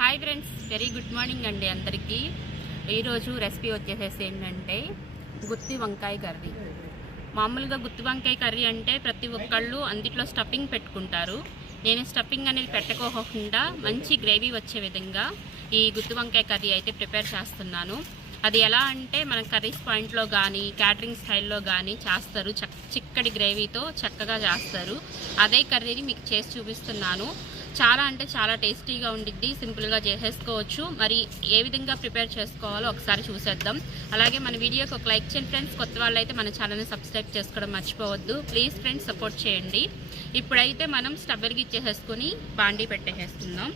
Hi friends, very good morning అండి అందరికీ. ఈరోజు రెసిపీ వచ్చేసేసి ఏంటంటే గుత్తి వంకాయ కర్రీ. మామూలుగా గుత్తి వంకాయ కర్రీ అంటే ప్రతి ఒక్కళ్ళు అందులో స్టఫింగ్ పెట్టుకుంటారు. నేను స్టఫింగ్ అనేది పెట్టుకోకుండా మంచి గ్రేవీ వచ్చే విధంగా ఈ గుత్తి వంకాయ కర్రీ అయితే ప్రిపేర్ చేస్తున్నాను. అది ఎలా అంటే మన కర్రీస్ పాయింట్లో కానీ క్యాటరింగ్ స్టైల్లో కానీ చేస్తారు. చిక్కటి గ్రేవీతో చక్కగా చేస్తారు. అదే కర్రీని మీకు చేసి చూపిస్తున్నాను. చాలా అంటే చాలా టేస్టీగా ఉండిద్ది. సింపుల్గా చేసేసుకోవచ్చు. మరి ఏ విధంగా ప్రిపేర్ చేసుకోవాలో ఒకసారి చూసేద్దాం. అలాగే మన వీడియోకి ఒక లైక్ చేయండి ఫ్రెండ్స్. కొత్త వాళ్ళు అయితే మన ఛానల్ని సబ్స్క్రైబ్ చేసుకోవడం మర్చిపోవద్దు. ప్లీజ్ ఫ్రెండ్స్, సపోర్ట్ చేయండి. ఇప్పుడైతే మనం స్టవ్ వెలిగించేసుకొని బాండీ పెట్టేసేసుకుందాం.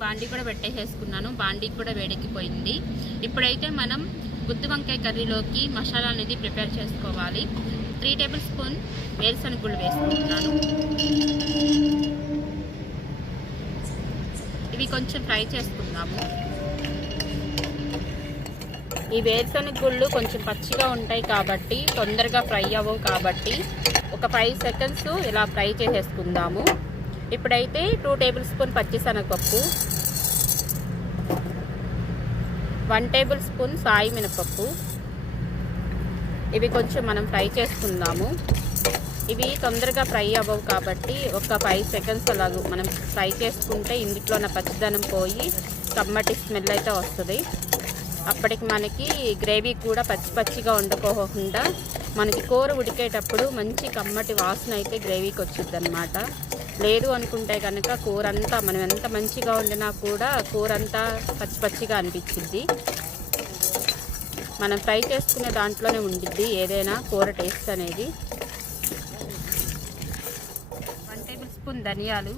బాండీ కూడా పెట్టేసేసుకున్నాను. బాండీ కూడా వేడెక్కిపోయింది. ఇప్పుడైతే మనం గుత్తి వంకాయ కర్రీలోకి మసాలా అనేది ప్రిపేర్ చేసుకోవాలి. 3 టేబుల్ స్పూన్ వేరుశనగ గుళ్ళు వేసుకుంటున్నాను. ఇవి కొంచెం ఫ్రై చేసుకుందాము. ఈ వేరుశనగ గుళ్ళు కొంచెం పచ్చిగా ఉంటాయి కాబట్టి తొందరగా ఫ్రై అవ్వవు కాబట్టి ఒక 5 సెకండ్స్ ఇలా ఫ్రై చేసేసుకుందాము. ఇప్పుడైతే 2 టేబుల్ స్పూన్ పచ్చిశనగపప్పు, 1 టేబుల్ స్పూన్ సాయి మినపప్పు, ఇవి కొంచెం మనం ఫ్రై చేసుకుందాము. ఇవి తొందరగా ఫ్రై అవ్వవు కాబట్టి ఒక 5 సెకండ్స్ అలాగూ మనం ఫ్రై చేసుకుంటే ఇందులో ఉన్న పచ్చిదనం పోయి కమ్మటి స్మెల్ అయితే వస్తుంది. అప్పటికి మనకి గ్రేవీ కూడా పచ్చిగా ఉండకోకుండా మనకి కూర ఉడికేటప్పుడు మంచి కమ్మటి వాసన అయితే గ్రేవీకి వచ్చింది అనమాట. లేదు అనుకుంటే కనుక కూర అంతా మనం ఎంత మంచిగా వండినా కూడా కూర అంతా పచ్చిగా అనిపించిద్ది. మనం ఫ్రై చేసుకునే దాంట్లోనే ఉండిద్ది ఏదైనా కూర టేస్ట్ అనేది. 1 టేబుల్ స్పూన్ ధనియాలు,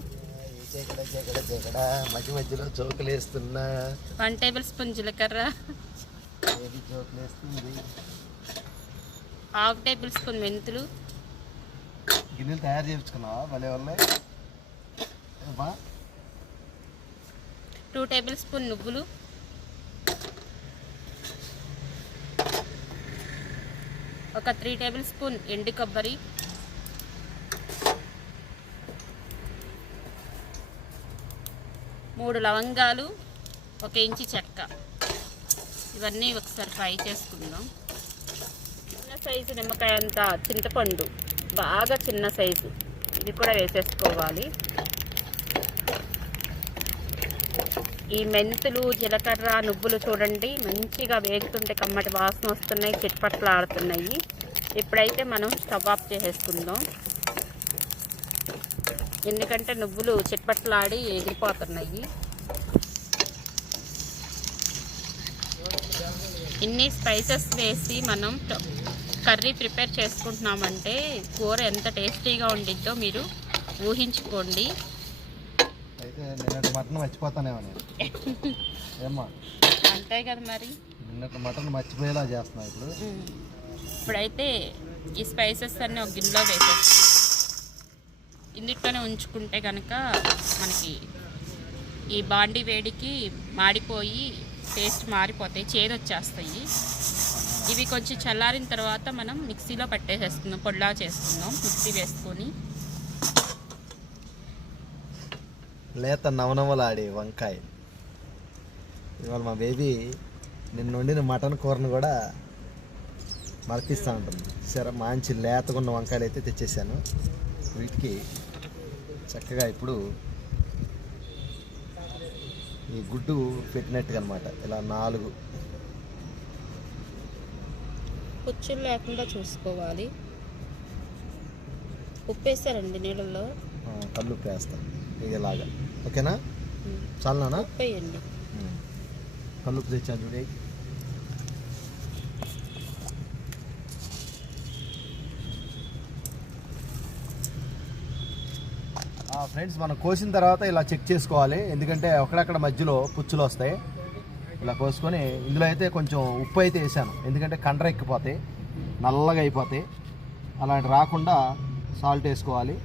1 టేబుల్ స్పూన్ జీలకర్ర, 1/2 టేబుల్ స్పూన్ మెంతులు, గిన్నెలు తయారు చేసుకున్నావా? భలే ఉన్నాయి. 2 టేబుల్ స్పూన్ నువ్వులు, ఒక 3 టేబుల్ స్పూన్ ఎండు కొబ్బరి, 3 లవంగాలు, 1 ఇంచు చెక్క. ఇవన్నీ ఒకసారి ఫ్రై చేసుకుందాం. చిన్న సైజు నిమ్మకాయ అంత చింతపండు, బాగా చిన్న సైజు, ఇది కూడా వేసేసుకోవాలి. ఈ మెంతులు, జీలకర్ర, నువ్వులు చూడండి మంచిగా వేగుతుంటే కమ్మటి వాసన వస్తున్నాయి, చిట్పట్లు ఆడుతున్నాయి. ఇప్పుడైతే మనం స్టవ్ ఆఫ్ చేసేసుకుందాం. ఎందుకంటే నువ్వులు చిట్పట్లు ఆడి ఎగిరిపోతున్నాయి. ఇన్ని స్పైసెస్ వేసి మనం కర్రీ ప్రిపేర్ చేసుకుంటున్నామంటే కూర ఎంత టేస్టీగా ఉండిద్దో మీరు ఊహించుకోండి. అయితే నిన్నటి మటన్ మర్చిపోతానేమో నేను. ఏమ్మా అంతే కదా మరి. నిన్నటి మటన్ మర్చిపోయేలా చేస్తున్నా ఇప్పుడు. ఇప్పుడైతే ఈ స్పైసెస్ అన్నీ ఒక గిన్నెలో వేసేసి ఇందులోనే ఉంచుకుంటే కనుక మనకి ఈ బాండీ వేడికి మాడిపోయి టేస్ట్ మారిపోతాయి, చేదొచ్చేస్తాయి. ఇవి కొంచెం చల్లారిన తర్వాత మనం మిక్సీలో పట్టేసేసుకుందాం, పొడిలా చేసుకుందాం. మిక్సీ వేసుకొని లేత నవనవలాడే వంకాయ. ఇవాళ మా బేబీ నిన్న వండిన మటన్ కూరను కూడా మరపిస్తూ ఉంటుంది. సరే, మంచి లేతగున్న వంకాయలు అయితే తెచ్చేసాను. వీటికి చక్కగా ఇప్పుడు ఈ గుడ్డు పెట్టినట్టుగా అనమాట ఇలా 4 పుచ్చులు లేకుండా చూసుకోవాలి. ఉప్పేసారండి నీళ్ళల్లో, కల్లుప్పు వేస్తాను ఇలాగా. ఓకేనా? చాలనా? ఉప్పేయండి. కల్లుప్పు తెచ్చాను చూడే. ఫ్రెండ్స్, మనం కోసిన తర్వాత ఇలా చెక్ చేసుకోవాలి. ఎందుకంటే అక్కడక్కడ మధ్యలో పుచ్చులు వస్తాయి. ఇలా కోసుకొని ఇందులో అయితే కొంచెం ఉప్పు అయితే వేసాను. ఎందుకంటే కండ్ర ఎక్కిపోతాయి, నల్లగా అయిపోతాయి. అలాంటి రాకుండా సాల్ట్ వేసుకోవాలి.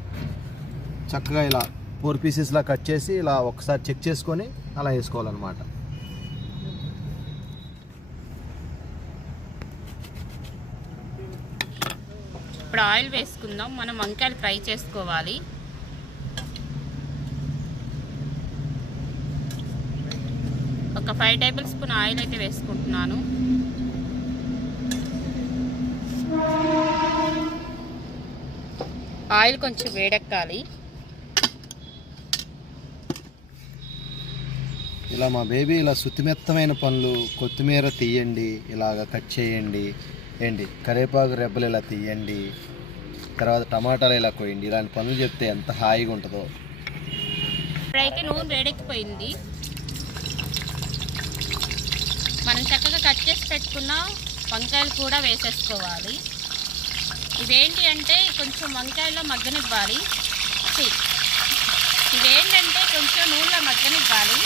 చక్కగా ఇలా 4 పీసెస్లా కట్ చేసి ఇలా ఒకసారి చెక్ చేసుకొని అలా వేసుకోవాలన్నమాట. ఇప్పుడు ఆయిల్ వేసుకుందాం. మనం వంకాయలు ఫ్రై చేసుకోవాలి. ఒక 5 టేబుల్ స్పూన్ ఆయిల్ అయితే వేసుకుంటున్నాను. ఆయిల్ కొంచెం వేడెక్కాలి. ఇలా మా బేబీ ఇలా శుతిమెత్తమైన పనులు, కొత్తిమీర తీయండి, ఇలాగ కట్ చేయండి, ఏంటి కరివేపాకు రెబ్బలు ఇలా తీయండి, తర్వాత టమాటాలు ఇలా కోయండి, ఇలాంటి పనులు చెప్తే ఎంత హాయిగా ఉంటుందో. ఇప్పుడైతే నూనె వేడెక్కిపోయింది. మనం చక్కగా కట్ చేసి పెట్టుకున్న వంకాయలు కూడా వేసేసుకోవాలి. ఇవేంటి అంటే కొంచెం వంకాయలో మగ్గనివ్వాలి. ఇవేంటంటే కొంచెం నూనెలో మగ్గనివ్వాలి.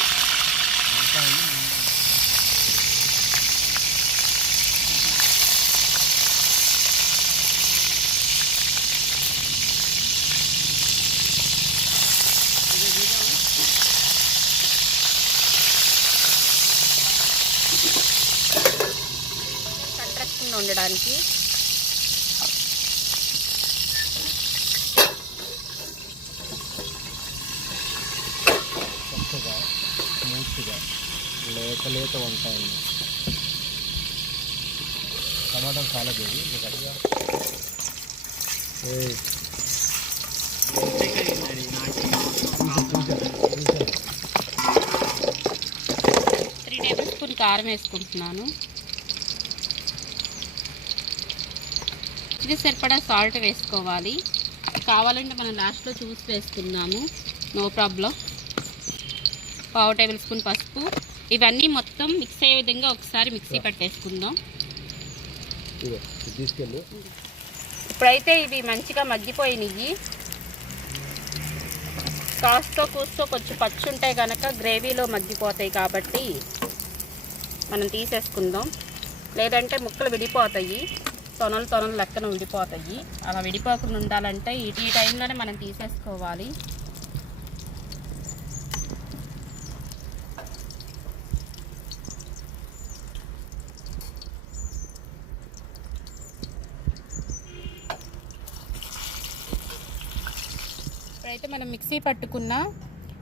కంట్రాస్టింగ్ ఉండడానికి స్మూత్గా లేత వంకాయలు, టమాటాలు చాలా బేబీ గట్టిగా 3 టేబుల్ స్పూన్ కారం వేసుకుంటున్నాను. ఇది సరిపడా సాల్ట్ వేసుకోవాలి. కావాలంటే మనం లాస్ట్లో చూసి వేసుకుందాము, నో ప్రాబ్లం. 1/2 టేబుల్ స్పూన్ పసుపు. ఇవన్నీ మొత్తం మిక్స్ అయ్యే విధంగా ఒకసారి మిక్సీ పట్టేసుకుందాం. ఇప్పుడైతే ఇవి మంచిగా మగ్గిపోయినాయి. కాస్తో కూస్తో కొంచెం పచ్చి ఉంటాయి కనుక గ్రేవీలో మగ్గిపోతాయి కాబట్టి మనం తీసేసుకుందాం. లేదంటే ముక్కలు విడిపోతాయి, తొనలు లెక్కన ఉండిపోతాయి. అలా విడిపోకుండా ఉండాలంటే ఈ టైంలోనే మనం తీసేసుకోవాలి. ఇప్పుడైతే మనం మిక్సీ పట్టుకున్న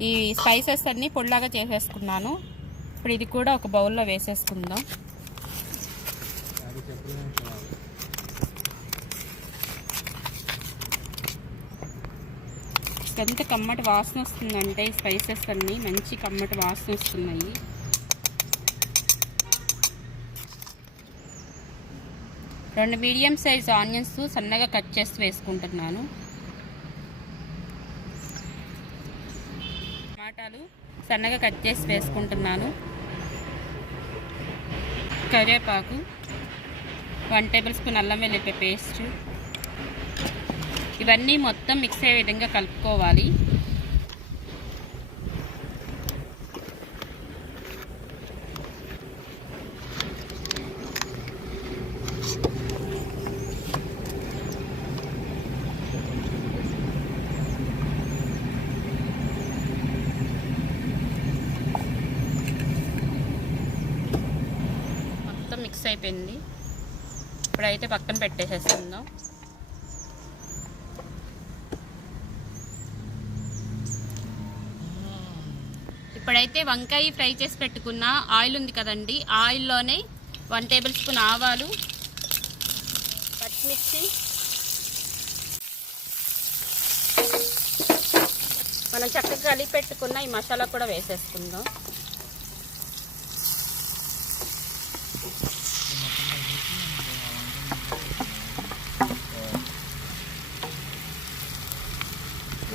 ఈ స్పైసెస్ అన్నీ పొడిలాగా చేసేసుకున్నాను. ఇప్పుడు ఇది కూడా ఒక బౌల్లో వేసేసుకుందాం. ఎంత కమ్మటి వాసన వస్తుందంటే ఈ స్పైసెస్ అన్నీ మంచి కమ్మటి వాసన వస్తున్నాయి. రెండు మీడియం సైజ్ ఆనియన్స్ సన్నగా కట్ చేసి వేసుకుంటున్నాను. టమాటాలు సన్నగా కట్ చేసి వేసుకుంటున్నాను. కరివేపాకు, 1 టేబుల్ స్పూన్ అల్లం వెల్లుల్లి పేస్ట్. ఇవన్నీ మొత్తం మిక్స్ అయ్యే విధంగా కలుపుకోవాలి. మొత్తం మిక్స్ అయిపోయింది. ఇప్పుడైతే పక్కన పెట్టేసేసుకుందాం. ఇప్పుడైతే వంకాయ ఫ్రై చేసి పెట్టుకున్న ఆయిల్ ఉంది కదండి, ఆయిల్లోనే 1 టేబుల్ స్పూన్ ఆవాలు, పచ్చిమిర్చి, మనం చక్కగా కలిపి పెట్టుకున్న ఈ మసాలా కూడా వేసేసుకుందాం.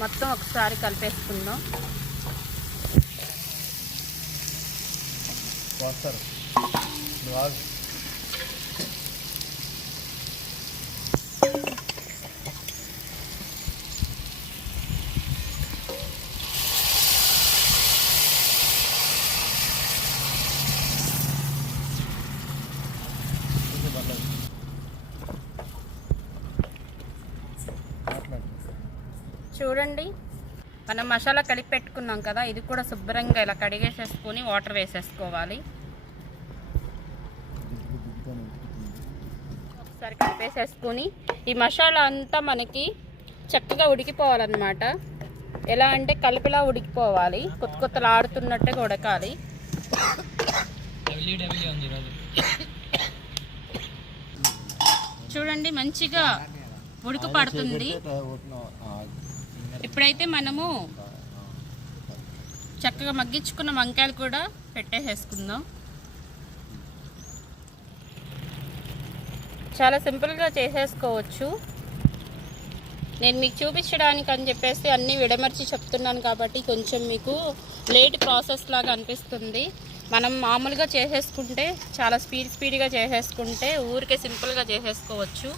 మొత్తం ఒకసారి కలిపేసుకుందాం. చూడండి, మనం మసాలా కలిపి పెట్టుకున్నాం కదా, ఇది కూడా శుభ్రంగా ఇలా కడిగేసేసుకొని వాటర్ వేసేసుకోవాలి. ఒకసారి ఒకసారి కలిపేసేసుకొని ఈ మసాలా అంతా మనకి చక్కగా ఉడికిపోవాలన్నమాట. ఎలా అంటే కలిపిలా ఉడికిపోవాలి, కొత్తలు ఆడుతున్నట్టుగా ఉడకాలి. చూడండి మంచిగా ఉడుకు పడుతుంది. ఇప్పుడైతే మనము చక్కగా మగ్గించుకున్న వంకాయలు కూడా పెట్టేసేసుకుందాం. చాలా సింపుల్గా చేసేసుకోవచ్చు. నేను మీకు చూపించడానికి అని చెప్పేసి అన్నీ విడమర్చి చెప్తున్నాను కాబట్టి కొంచెం మీకు లేట్ ప్రాసెస్ లాగా అనిపిస్తుంది. మనం మామూలుగా చేసేసుకుంటే చాలా స్పీడ్గా చేసేసుకుంటే ఊరికే సింపుల్గా చేసేసుకోవచ్చు.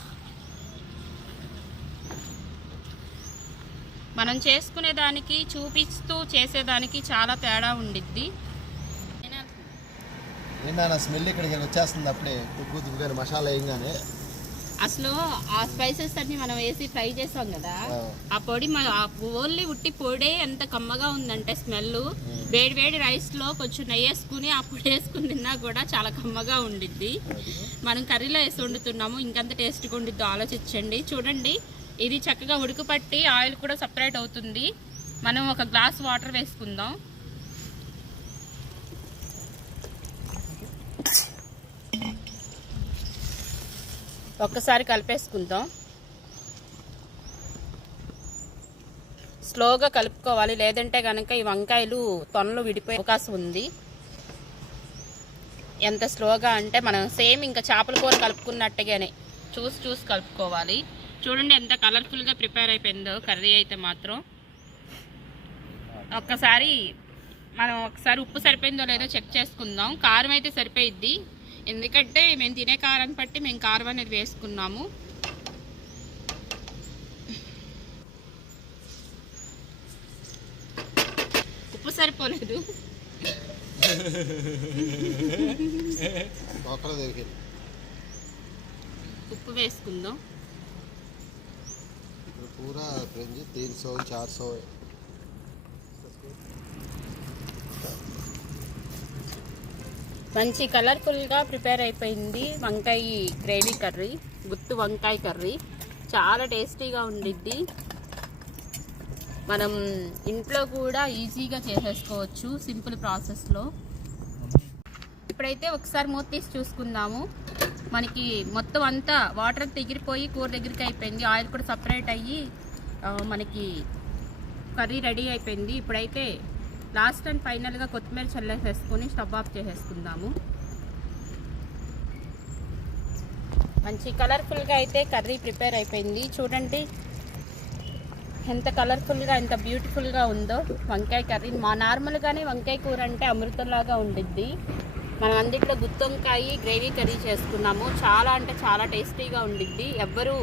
మనం చేసుకునే దానికి చూపిస్తూ చేసేదానికి చాలా తేడా ఉండిద్ది. స్మెల్ ఇక్కడికి వచ్చేస్తుంది అప్పుడే దుబ్బుగానే మసాలా వేయగానే. అసలు ఆ స్పైసెస్ అన్ని మనం వేసి ఫ్రై చేసాం కదా, ఆ పొడి ఓన్లీ ఉట్టి పొడే ఎంత కమ్మగా ఉందంటే స్మెల్. వేడి వేడి రైస్ లో కొంచెం నెయ్యి వేసుకుని ఆ పొడి వేసుకుని తిన్నా కూడా చాలా కమ్మగా ఉండిద్ది. మనం కర్రీలో వేసి వండుతున్నాము, ఇంకంత టేస్ట్గా ఉండిద్దో ఆలోచించండి. చూడండి ఇది చక్కగా ఉడుకుపట్టి ఆయిల్ కూడా సపరేట్ అవుతుంది. మనం ఒక గ్లాస్ వాటర్ వేసుకుందాం. ఒక్కసారి కలిపేసుకుందాం. స్లోగా కలుపుకోవాలి, లేదంటే కనుక ఈ వంకాయలు తొనలు విడిపోయే అవకాశం ఉంది. ఎంత స్లోగా అంటే మనం సేమ్ ఇంకా చేపల కూర కలుపుకున్నట్టుగానే చూసి కలుపుకోవాలి. చూడండి ఎంత కలర్ఫుల్గా ప్రిపేర్ అయిపోయిందో కర్రీ అయితే మాత్రం. ఒకసారి ఉప్పు సరిపోయిందో లేదో చెక్ చేసుకుందాం. కారం అయితే సరిపోయిద్ది, ఎందుకంటే మేము తినే కారాన్ని బట్టి మేము కారం అనేది వేసుకున్నాము. ఉప్పు సరిపోలేదు, ఉప్పు వేసుకుందాం. पूरा 300 400 మంచి కలర్ఫుల్గా ప్రిపేర్ అయిపోయింది వంకాయ గ్రేవీ కర్రీ, గుత్తు వంకాయ కర్రీ. చాలా టేస్టీగా ఉండిద్ది. మనం ఇంట్లో కూడా ఈజీగా చేసేసుకోవచ్చు సింపుల్ ప్రాసెస్లో. ఇప్పుడైతే ఒకసారి మూత తీసి చూసుకుందాము. మనకి మొత్తం అంతా వాటర్ ఎగిరిపోయి కూర దగ్గరికి అయిపోయింది, ఆయిల్ కూడా సపరేట్ అయ్యి మనకి కర్రీ రెడీ అయిపోయింది. ఇప్పుడైతే లాస్ట్ అండ్ ఫైనల్గా కొత్తిమీర చల్లేసేసుకొని స్టవ్ ఆఫ్ చేసేసుకుందాము. మంచి కలర్ఫుల్గా అయితే కర్రీ ప్రిపేర్ అయిపోయింది. చూడండి ఎంత కలర్ఫుల్గా ఎంత బ్యూటిఫుల్గా ఉందో వంకాయ కర్రీ. నార్మల్గానే వంకాయ కూర అంటే అమృతంలాగా ఉండిద్ది. మనం అందుట్లో గుత్తి వంకాయ గ్రేవీ కర్రీ చేసుకున్నాము. చాలా అంటే చాలా టేస్టీగా ఉండిద్ది. ఎవ్వరూ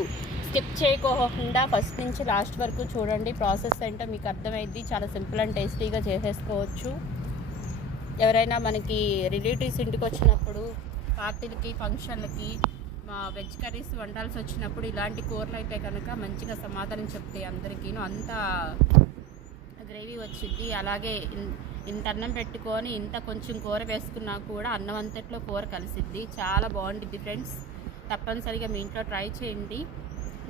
స్కిప్ చేయకోకుండా ఫస్ట్ నుంచి లాస్ట్ వరకు చూడండి. ప్రాసెస్ ఏంటో మీకు అర్థమైద్ది. చాలా సింపుల్ అండ్ టేస్టీగా చేసేసుకోవచ్చు. ఎవరైనా మనకి రిలేటివ్స్ ఇంటికి వచ్చినప్పుడు, పార్టీలకి, ఫంక్షన్లకి వెజ్ కర్రీస్ వండాల్సి వచ్చినప్పుడు ఇలాంటి కూరలు అయితే కనుక మంచిగా సమాధానం చెప్తాయి అందరికీను. అంత గ్రేవీ వచ్చింది. అలాగే ఇంత అన్నం పెట్టుకొని ఇంత కొంచెం కూర వేసుకున్నా కూడా అన్నం అంతట్లో కూర కలిసిద్ది. చాలా బాగుండిద్ది ఫ్రెండ్స్. తప్పనిసరిగా మీ ఇంట్లో ట్రై చేయండి.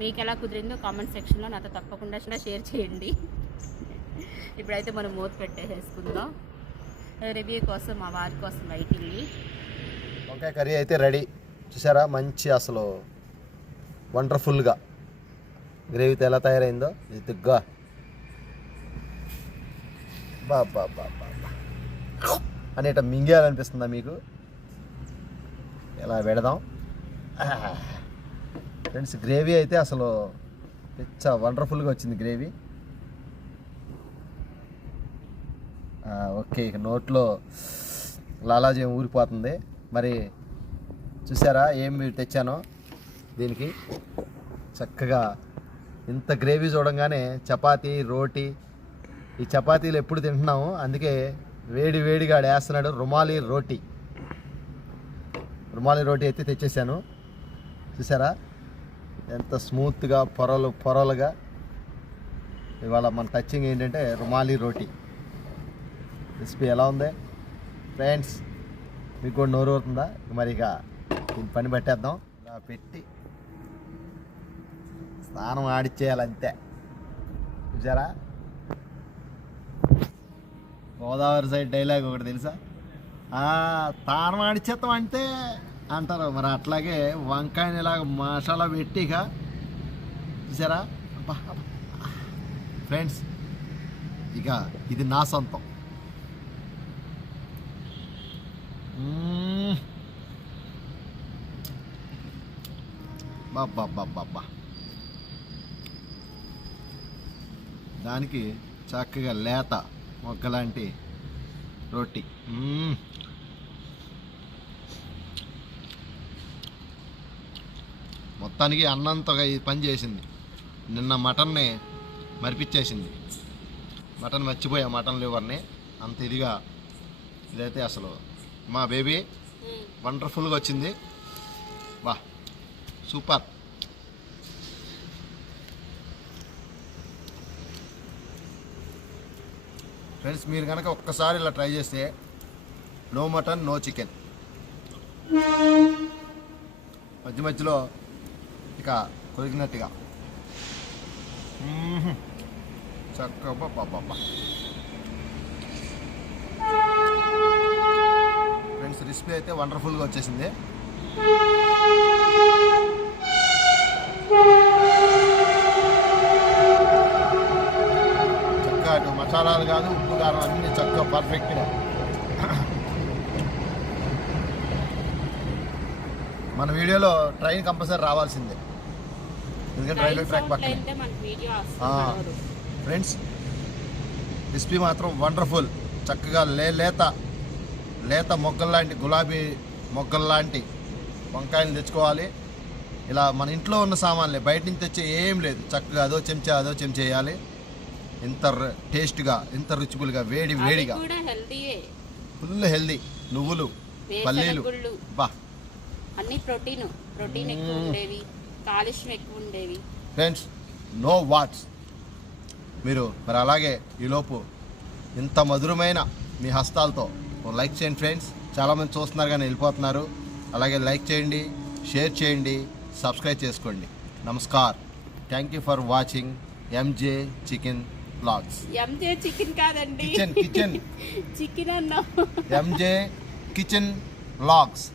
మీకు ఎలా కుదిరిందో కామెంట్ సెక్షన్లో నాతో తప్పకుండా షేర్ చేయండి. ఇప్పుడైతే మనం మూత పెట్టేసేసుకుందాం. రివ్యూ కోసం మా వారి కోసం వెయిటింగ్. వంకాయ కర్రీ అయితే రెడీ. చూసారా మంచి అసలు వండర్ఫుల్గా గ్రేవీతో ఎలా తయారైందో ఎత్తుగ్గా. బాబా అనేట మింగేయాలనిపిస్తుందా మీకు? ఇలా పెడదాం ఫ్రెండ్స్. గ్రేవీ అయితే అసలు చాలా వండర్ఫుల్గా వచ్చింది గ్రేవీ. ఓకే, ఇక నోట్లో లాలాజీ ఊరిపోతుంది. మరి చూసారా ఏం తెచ్చానో దీనికి. చక్కగా ఇంత గ్రేవీ చూడంగానే చపాతీ, రోటీ. ఈ చపాతీలు ఎప్పుడు తింటున్నాము, అందుకే వేడిగా వేస్తున్నాడు. రుమాలి రోటీ అయితే తెచ్చేసాను. చూసారా ఎంత స్మూత్గా పొరలుగా. ఇవాళ మన టచింగ్ ఏంటంటే రుమాలి రోటీ. రెసిపీ ఎలా ఉంది ఫ్రెండ్స్? మీకు కూడా నోరు అవుతుందా? మరి ఇక దీన్ని పని పెట్టేద్దాం. ఇలా పెట్టి స్నానం ఆడిచ్చేయాలంతే. చూసారా, గోదావరి సైడ్ డైలాగ్ ఒకటి తెలుసా, స్నానం ఆడిచ్చేస్తాం అంటే అంటారు. మరి అట్లాగే వంకాయని ఇలాగ మసాలా పెట్టి ఇక చూసారా ఫ్రెండ్స్, ఇక ఇది నా సొంతం. బాబా దానికి చక్కగా లేత మొక్కలాంటి రొట్టి. మొత్తానికి అన్నంతో ఈ పని చేసింది. నిన్న మటన్ని మరిపించేసింది. మటన్ మర్చిపోయా, మటన్ లివర్ని అంత ఇదిగా. ఇదైతే అసలు మా బేబీ వండర్ఫుల్గా వచ్చింది. వా సూపర్. ఫ్రెండ్స్, మీరు కనుక ఒక్కసారి ఇలా ట్రై చేస్తే నో మటన్ నో చికెన్. మధ్య మధ్యలో ఇక కొరికినట్టుగా చక్కగా ఫ్రెండ్స్, రెసిపీ అయితే వండర్ఫుల్గా వచ్చేసింది. చక్కగా అటు మసాలాలు కాదు, ఉప్పు కారం అన్నీ చక్కగా పర్ఫెక్ట్గా. మన వీడియోలో ట్రైన్ కంపల్సరీ రావాల్సిందే, ఎందుకంటే రైల్వే ట్రాక్ పక్కన. ఫ్రెండ్స్, రెసిపీ మాత్రం వండర్ఫుల్. చక్కగా లేత మొగ్గల్లాంటి, గులాబీ మొగ్గల్లాంటి వంకాయలు తెచ్చుకోవాలి. ఇలా మన ఇంట్లో ఉన్న సామాన్లే, బయట నుంచి తెచ్చే ఏం లేదు. చక్కగా అదో చెంచా వేయాలి. ఇంత టేస్ట్గా, ఇంత రుచిబుల్గా, వేడిగా, ఫుల్ హెల్దీ. నువ్వులు, పల్లీలు, బా అన్ని ప్రోటీన్ ఎక్కువ ఉండేవి, కాల్షియం ఎక్కువ ఉండేవి. Friends, know what's. మీరు మరి అలాగే ఈలోపు ఇంత మధురమైన మీ హస్తాలతో లైక్ చేయండి ఫ్రెండ్స్. చాలామంది చూస్తున్నారు కానీ వెళ్ళిపోతున్నారు. అలాగే లైక్ చేయండి, షేర్ చేయండి, సబ్స్క్రైబ్ చేసుకోండి. నమస్కార్. Thank you for watching MJ chicken vlogs. MJ chicken కాదండి, కిచెన్ చికెన్ అన్నా. MJ kitchen vlogs.